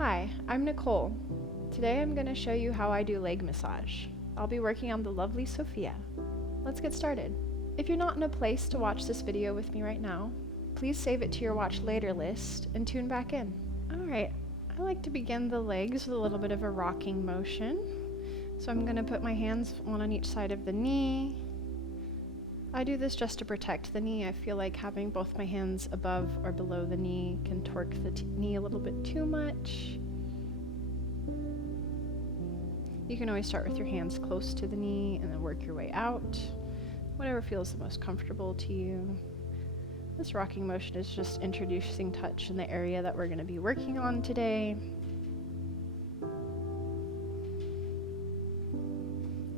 Hi, I'm Nicole. Today I'm going to show you how I do leg massage. I'll be working on the lovely Sophia. Let's get started. If you're not in a place to watch this video with me right now, please save it to your watch later list and tune back in. Alright, I like to begin the legs with a little bit of a rocking motion. So I'm going to put my hands one on each side of the knee. I do this just to protect the knee. I feel like having both my hands above or below the knee can torque the knee a little bit too much. You can always start with your hands close to the knee and then work your way out, whatever feels the most comfortable to you. This rocking motion is just introducing touch in the area that we're going to be working on today.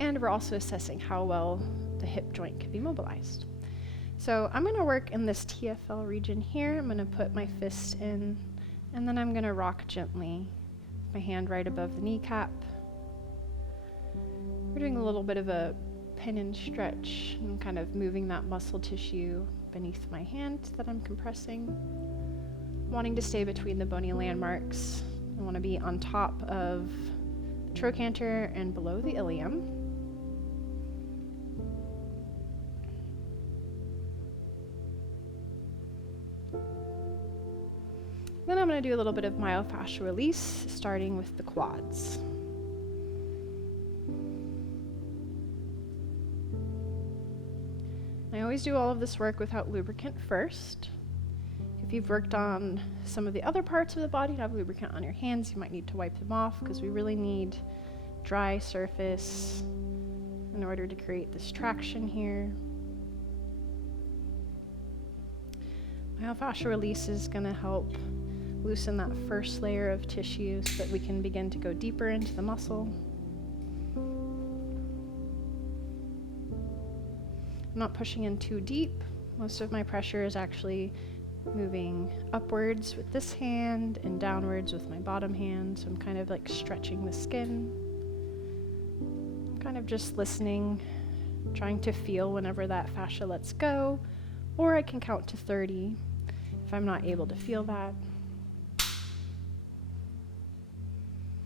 And we're also assessing how well the hip joint can be mobilized. So I'm going to work in this TFL region here. I'm going to put my fist in, and then I'm going to rock gently with my hand right above the kneecap. We're doing a little bit of a pin and stretch and kind of moving that muscle tissue beneath my hand that I'm compressing, wanting to stay between the bony landmarks. I want to be on top of the trochanter and below the ilium. Then I'm going to do a little bit of myofascial release, starting with the quads. I always do all of this work without lubricant first. If you've worked on some of the other parts of the body and have lubricant on your hands, you might need to wipe them off because we really need dry surface in order to create this traction here. Myofascial release is going to help loosen that first layer of tissue so that we can begin to go deeper into the muscle. I'm not pushing in too deep. Most of my pressure is actually moving upwards with this hand and downwards with my bottom hand. So I'm kind of like stretching the skin. I'm kind of just listening, trying to feel whenever that fascia lets go, or I can count to 30 if I'm not able to feel that.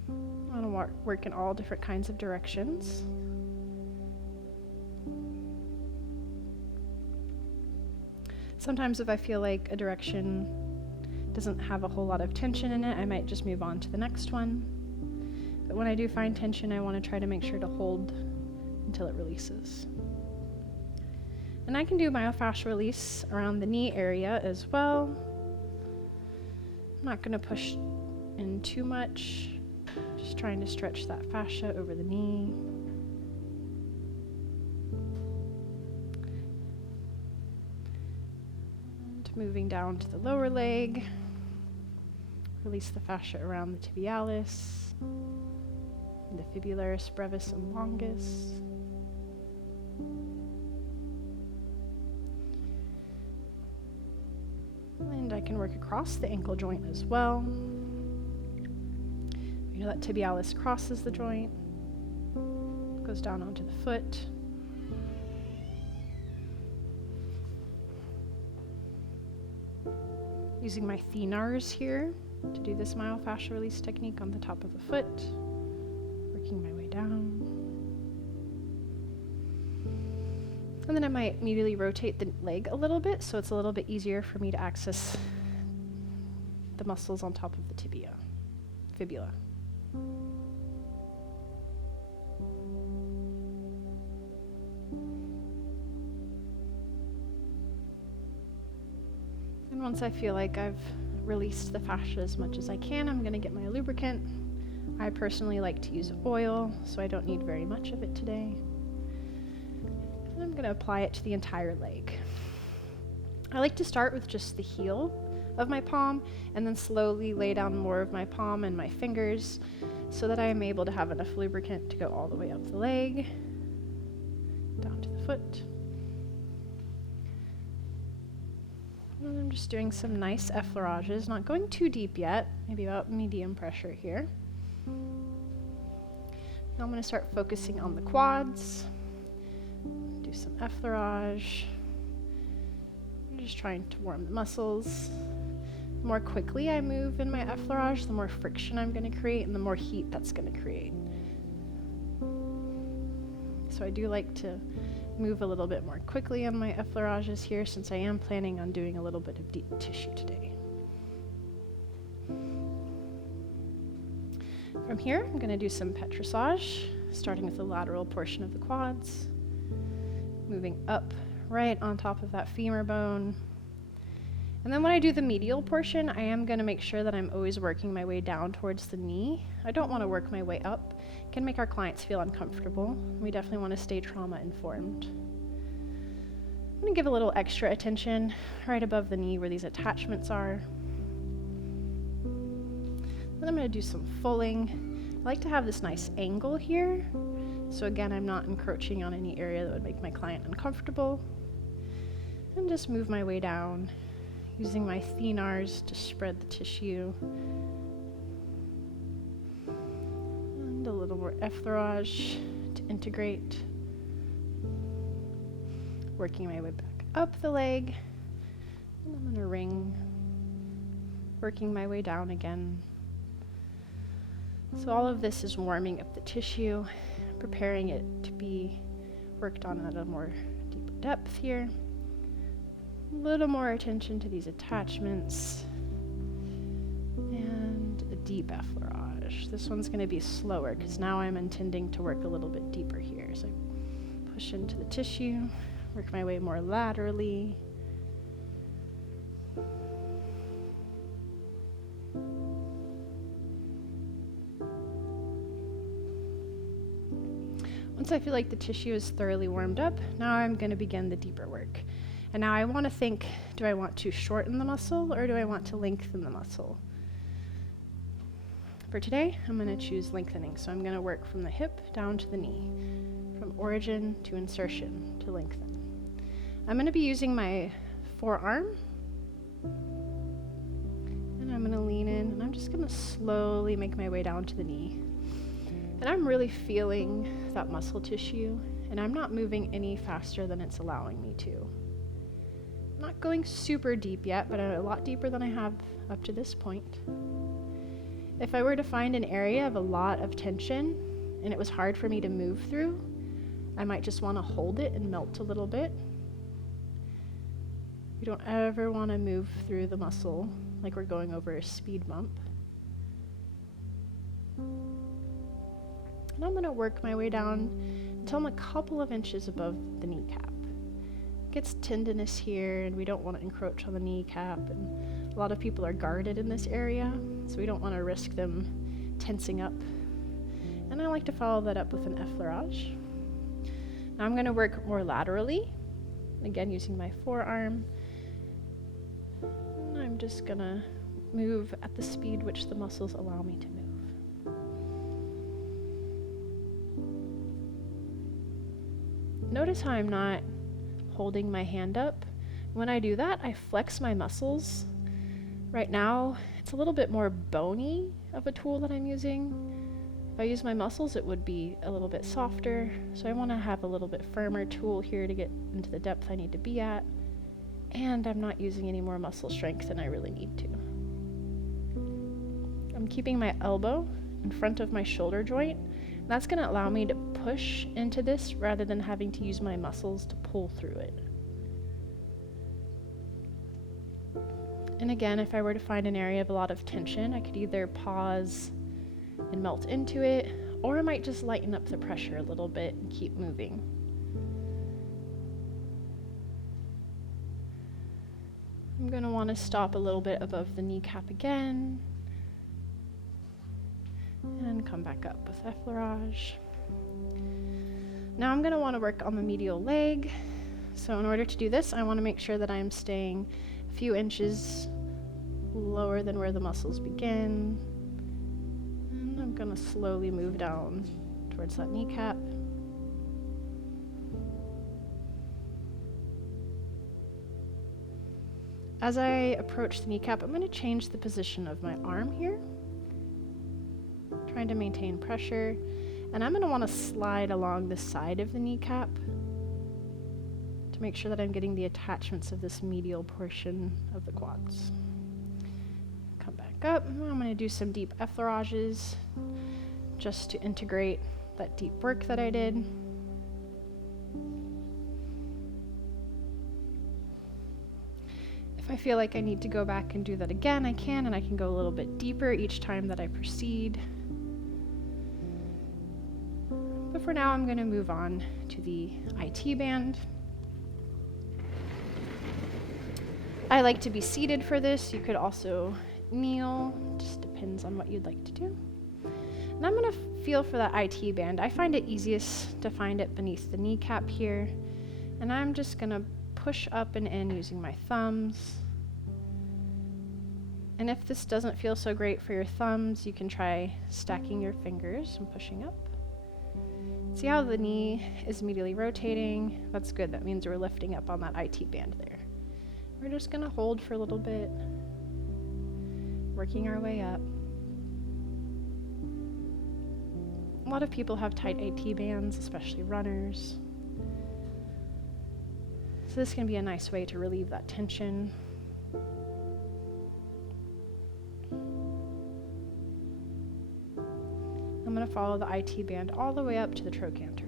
I want to work in all different kinds of directions. Sometimes if I feel like a direction doesn't have a whole lot of tension in it, I might just move on to the next one. But when I do find tension, I want to try to make sure to hold until it releases. And I can do myofascial release around the knee area as well. I'm not going to push in too much, just trying to stretch that fascia over the knee. Moving down to the lower leg, release the fascia around the tibialis, the fibularis brevis and longus. And I can work across the ankle joint as well. You know that tibialis crosses the joint, goes down onto the foot. Using my thenars here to do this myofascial release technique on the top of the foot, working my way down. And then I might immediately rotate the leg a little bit so it's a little bit easier for me to access the muscles on top of the fibula. And once I feel like I've released the fascia as much as I can, I'm going to get my lubricant. I personally like to use oil, so I don't need very much of it today. And I'm going to apply it to the entire leg. I like to start with just the heel of my palm and then slowly lay down more of my palm and my fingers so that I am able to have enough lubricant to go all the way up the leg, down to the foot. And I'm just doing some nice effleurages, not going too deep yet, maybe about medium pressure here. Now I'm going to start focusing on the quads, do some effleurage. I'm just trying to warm the muscles. The more quickly I move in my effleurage, the more friction I'm going to create and the more heat that's going to create. So I do like to move a little bit more quickly on my effleurages here, since I am planning on doing a little bit of deep tissue today. From here, I'm going to do some petrissage, starting with the lateral portion of the quads, moving up right on top of that femur bone. And then when I do the medial portion, I am going to make sure that I'm always working my way down towards the knee. I don't want to work my way up. It can make our clients feel uncomfortable. We definitely want to stay trauma informed. I'm going to give a little extra attention right above the knee where these attachments are. Then I'm going to do some fulling. I like to have this nice angle here. So again, I'm not encroaching on any area that would make my client uncomfortable. And just move my way down, using my thenars to spread the tissue. And a little more effleurage to integrate. Working my way back up the leg. And I'm gonna ring, working my way down again. So all of this is warming up the tissue, preparing it to be worked on at a more deeper depth here. A little more attention to these attachments. And a deep effleurage. This one's going to be slower because now I'm intending to work a little bit deeper here. So I push into the tissue, work my way more laterally. Once I feel like the tissue is thoroughly warmed up, now I'm going to begin the deeper work. And now I want to think, do I want to shorten the muscle or do I want to lengthen the muscle? For today, I'm going to choose lengthening. So I'm going to work from the hip down to the knee, from origin to insertion to lengthen. I'm going to be using my forearm. And I'm going to lean in and I'm just going to slowly make my way down to the knee. And I'm really feeling that muscle tissue, and I'm not moving any faster than it's allowing me to. I'm not going super deep yet, but a lot deeper than I have up to this point. If I were to find an area of a lot of tension, and it was hard for me to move through, I might just want to hold it and melt a little bit. We don't ever want to move through the muscle like we're going over a speed bump. And I'm going to work my way down until I'm a couple of inches above the kneecap. It gets tendinous here, and we don't want to encroach on the kneecap. And a lot of people are guarded in this area, so we don't want to risk them tensing up. And I like to follow that up with an effleurage. Now I'm going to work more laterally, again using my forearm. And I'm just going to move at the speed which the muscles allow me to move. Notice how I'm not holding my hand up. When I do that, I flex my muscles. Right now, it's a little bit more bony of a tool that I'm using. If I use my muscles, it would be a little bit softer. So I want to have a little bit firmer tool here to get into the depth I need to be at. And I'm not using any more muscle strength than I really need to. I'm keeping my elbow in front of my shoulder joint. That's going to allow me to push into this rather than having to use my muscles to pull through it. And again, if I were to find an area of a lot of tension, I could either pause and melt into it, or I might just lighten up the pressure a little bit and keep moving. I'm going to want to stop a little bit above the kneecap again. And come back up with effleurage. Now I'm going to want to work on the medial leg. So in order to do this, I want to make sure that I'm staying a few inches lower than where the muscles begin. And I'm going to slowly move down towards that kneecap. As I approach the kneecap, I'm going to change the position of my arm here, trying to maintain pressure, and I'm going to want to slide along the side of the kneecap to make sure that I'm getting the attachments of this medial portion of the quads. come back up. I'm going to do some deep effleurages just to integrate that deep work that I did. If I feel like I need to go back and do that again, I can, and I can go a little bit deeper each time that I proceed. But for now, I'm going to move on to the IT band. I like to be seated for this. You could also kneel, just depends on what you'd like to do. And I'm going to feel for that IT band. I find it easiest to find it beneath the kneecap here. And I'm just going to push up and in using my thumbs. And if this doesn't feel so great for your thumbs, you can try stacking your fingers and pushing up. See how the knee is medially rotating? That's good. That means we're lifting up on that IT band there. We're just going to hold for a little bit, working our way up. A lot of people have tight IT bands, especially runners. So this can be a nice way to relieve that tension. I'm going to follow the IT band all the way up to the trochanter.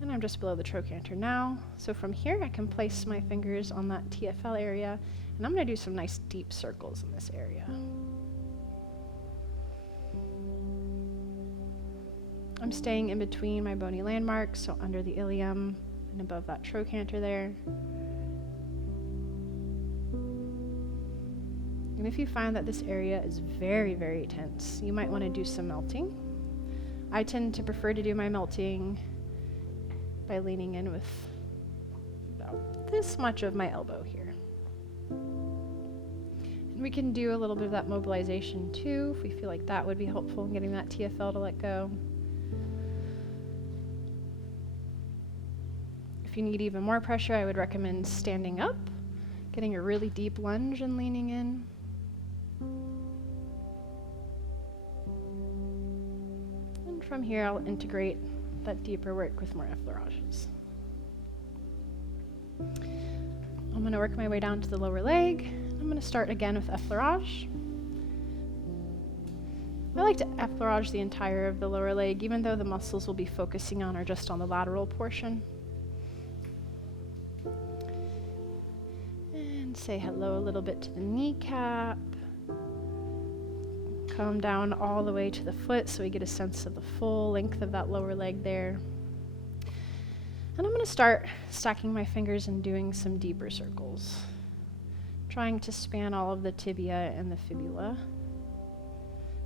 And I'm just below the trochanter now. So from here I can place my fingers on that TFL area, and I'm going to do some nice deep circles in this area. I'm staying in between my bony landmarks, so under the ilium and above that trochanter there. And if you find that this area is very, very tense, you might want to do some melting. I tend to prefer to do my melting by leaning in with about this much of my elbow here. And we can do a little bit of that mobilization too, if we feel like that would be helpful in getting that TFL to let go. If you need even more pressure, I would recommend standing up, getting a really deep lunge and leaning in. And from here, I'll integrate that deeper work with more effleurages. I'm going to work my way down to the lower leg. I'm going to start again with effleurage. I like to effleurage the entire of the lower leg, even though the muscles we'll be focusing on are just on the lateral portion. And say hello a little bit to the kneecap. Come down all the way to the foot so we get a sense of the full length of that lower leg there. And I'm going to start stacking my fingers and doing some deeper circles, trying to span all of the tibia and the fibula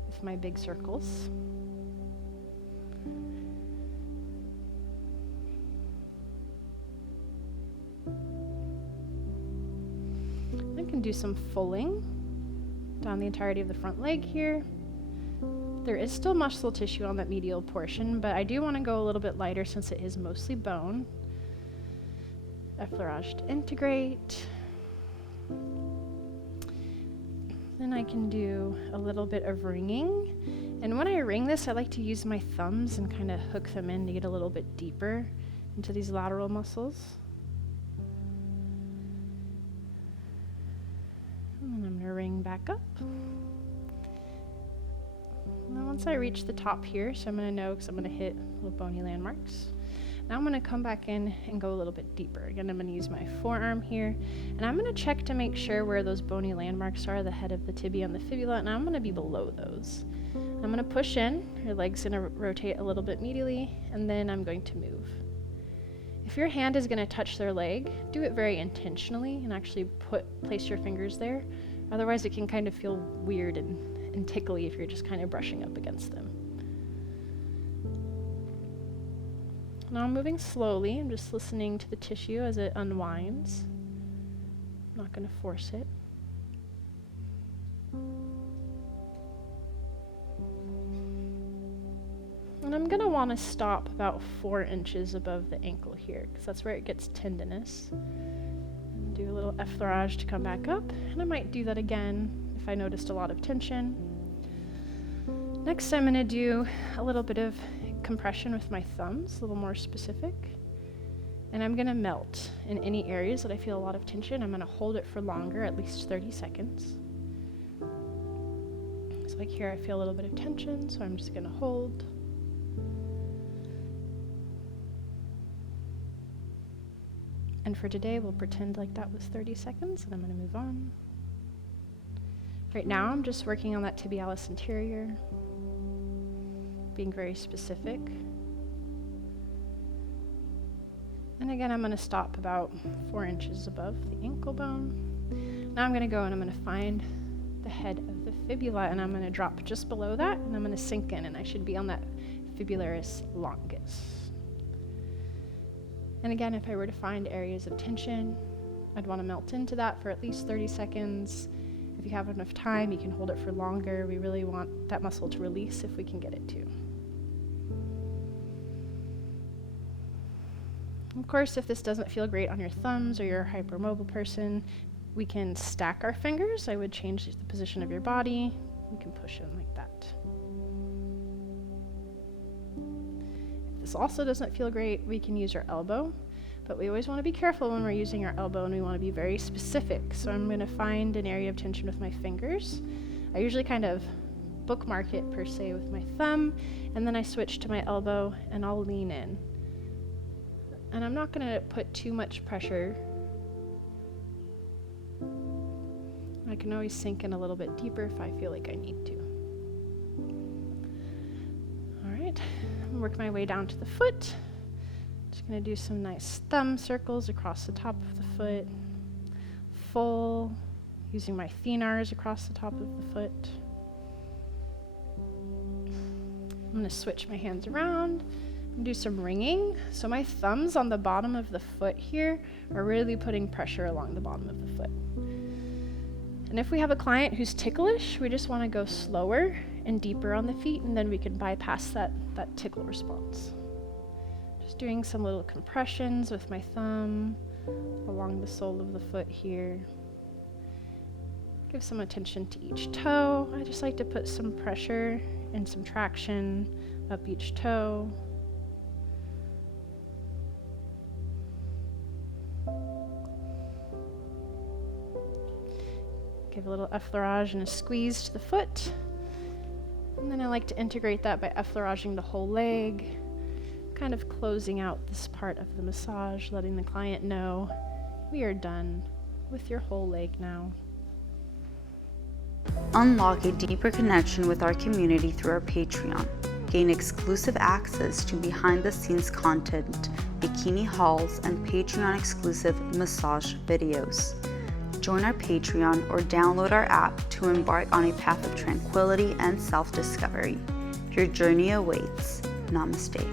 with my big circles. I can do some fulling down the entirety of the front leg here. There is still muscle tissue on that medial portion, but I do want to go a little bit lighter since it is mostly bone. Effleurage to integrate. Then I can do a little bit of ringing. And when I ring this, I like to use my thumbs and kind of hook them in to get a little bit deeper into these lateral muscles. And then I'm going to ring back up. And then once I reach the top here, so I'm going to know because I'm going to hit little bony landmarks. Now I'm going to come back in and go a little bit deeper. Again, I'm going to use my forearm here, and I'm going to check to make sure where those bony landmarks are, the head of the tibia and the fibula, and I'm going to be below those. I'm going to push in, your leg's going to rotate a little bit medially, and then I'm going to move. If your hand is going to touch their leg, do it very intentionally and actually place your fingers there. Otherwise it can kind of feel weird and tickly if you're just kind of brushing up against them. Now I'm moving slowly. I'm just listening to the tissue as it unwinds. I'm not going to force it. And I'm going to want to stop about 4 inches above the ankle here, because that's where it gets tendinous. And do a little effleurage to come back up, and I might do that again if I noticed a lot of tension. Next, I'm going to do a little bit of compression with my thumbs, a little more specific. And I'm gonna melt in any areas that I feel a lot of tension. I'm gonna hold it for longer, at least 30 seconds. So like here, I feel a little bit of tension, so I'm just gonna hold. And for today, we'll pretend like that was 30 seconds, and I'm gonna move on. Right now, I'm just working on that tibialis anterior, being very specific. And again, I'm gonna stop about 4 inches above the ankle bone. Now I'm gonna go and I'm gonna find the head of the fibula, and I'm gonna drop just below that, and I'm gonna sink in, and I should be on that fibularis longus. And again, if I were to find areas of tension, I'd wanna melt into that for at least 30 seconds. If you have enough time, you can hold it for longer. We really want that muscle to release if we can get it to. Of course, if this doesn't feel great on your thumbs or you're a hypermobile person, we can stack our fingers. I would change the position of your body. We can push in like that. If this also doesn't feel great, we can use our elbow, but we always want to be careful when we're using our elbow, and we want to be very specific. So I'm going to find an area of tension with my fingers. I usually kind of bookmark it per se with my thumb, and then I switch to my elbow and I'll lean in. And I'm not going to put too much pressure. I can always sink in a little bit deeper if I feel like I need to. All right, I'm gonna work my way down to the foot. Just gonna do some nice thumb circles across the top of the foot. Full, using my thenars across the top of the foot. I'm gonna switch my hands around and do some ringing. So my thumbs on the bottom of the foot here are really putting pressure along the bottom of the foot. And if we have a client who's ticklish, we just want to go slower and deeper on the feet, and then we can bypass that tickle response. Just doing some little compressions with my thumb along the sole of the foot here. Give some attention to each toe. I just like to put some pressure and some traction up each toe. Give a little effleurage and a squeeze to the foot. And then I like to integrate that by effleuraging the whole leg, kind of closing out this part of the massage, letting the client know we are done with your whole leg now. Unlock a deeper connection with our community through our Patreon. Gain exclusive access to behind-the-scenes content, bikini hauls, and Patreon-exclusive massage videos. Join our Patreon or download our app to embark on a path of tranquility and self-discovery. Your journey awaits. Namaste.